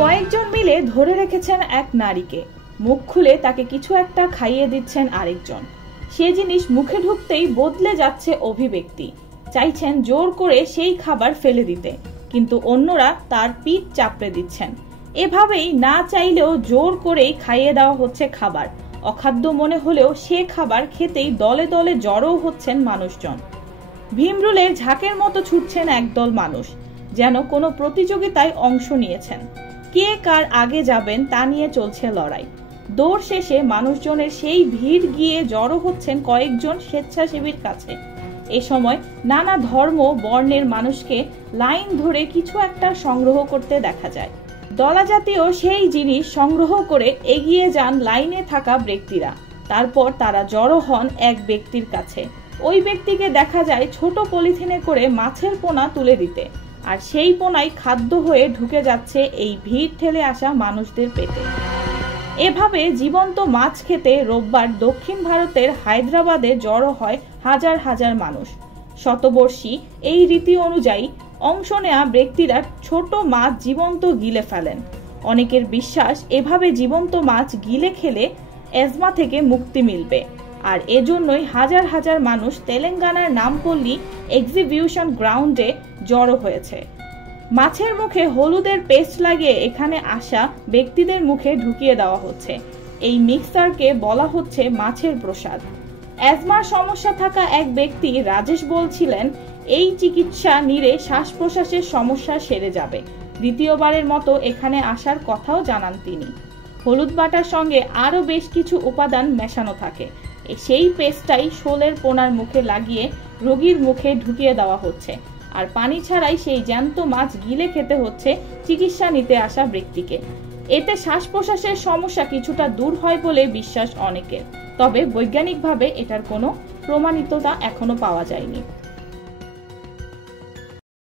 কয়েকজন মিলে ধরে রেখেছেন এক নারীকে। মুখ খুলে তাকে কিছু একটা খাইয়ে দিচ্ছেন আরেকজন। সে জিনিস মুখে ঢুকতেই বদলে যাচ্ছে অভিব্যক্তি। চাইছেন জোর করে সেই খাবার ফেলে দিতে, কিন্তু অন্যরা তার পিঠ চাপড়ে দিচ্ছেন। এভাবেই না চাইলেও জোর করেই খাইয়ে দেওয়া হচ্ছে খাবার। অখাদ্য মনে হলেও সে খাবার খেতেই দলে দলে জড়ো হচ্ছেন মানুষজন। ভীমরুলের ঝাঁকের মতো ছুটছেন একদল মানুষ, যেন কোনো প্রতিযোগিতায় অংশ নিয়েছেন। কে কার আগে যাবেন তা নিয়ে চলছে লড়াই। দৌড় শেষে মানুষজনের সেই ভিড় গিয়ে জড়ো হচ্ছেন কয়েকজন স্বেচ্ছাসেবীর কাছে। এ সময় নানা ধর্ম বর্ণের মানুষকে লাইন ধরে কিছু একটা সংগ্রহ করতে দেখা যায়। দলা জাতীয় সেই জিনিস সংগ্রহ করে এগিয়ে যান লাইনে থাকা ব্যক্তিরা। তারপর তারা জড়ো হন এক ব্যক্তির কাছে। ওই ব্যক্তিকে দেখা যায় ছোট পলিথিনে করে মাছের পোনা তুলে দিতে, আর সেই পোনাই খাদ্য হয়ে ঢুকে যাচ্ছে এই ভিড় ঠেলে আসা মানুষদের পেটে। এভাবে জীবন্ত মাছ খেতে রোববার দক্ষিণ ভারতের হায়দ্রাবাদে জড়ো হয় হাজার হাজার মানুষ। শতবর্ষী এই রীতি অনুযায়ী অংশ নেওয়া ব্যক্তিরা ছোট মাছ জীবন্ত গিলে ফেলেন। অনেকের বিশ্বাস এভাবে জীবন্ত মাছ গিলে খেলে অ্যাজমা থেকে মুক্তি মিলবে। আর এজন্যই হাজার হাজার মানুষ তেলেঙ্গানার নামপল্লী এক্সিবিশন গ্রাউন্ডে জড়ো হয়েছে। মাছের মুখে হলুদের পেস্ট লাগিয়ে এখানে আসা ব্যক্তিদের মুখে ঢুকিয়ে দেওয়া হচ্ছে। এই মিক্সারকে বলা হচ্ছে মাছের প্রসাদ। অ্যাজমার সমস্যা থাকা এক ব্যক্তি রাজেশ বলছিলেন, এই চিকিৎসা নিলে শ্বাস প্রশ্বাসের সমস্যা সেরে যাবে। দ্বিতীয়বারের মতো এখানে আসার কথাও জানান তিনি। হলুদ বাটার সঙ্গে আরও বেশ কিছু উপাদান মেশানো থাকে। সেই পেস্টটাই শোলের পোনার মুখে লাগিয়ে রোগীর মুখে ঢুকিয়ে দেওয়া হচ্ছে, আর পানি ছাড়াই সেই জ্যান্ত মাছ গিলে খেতে হচ্ছে চিকিৎসা নিতে আসা ব্যক্তিকে। এতে শ্বাস প্রশ্বাসের সমস্যা কিছুটা দূর হয় বলে বিশ্বাস অনেকের, তবে বৈজ্ঞানিকভাবে এটার কোনো প্রমাণিততা এখনো পাওয়া যায়নি।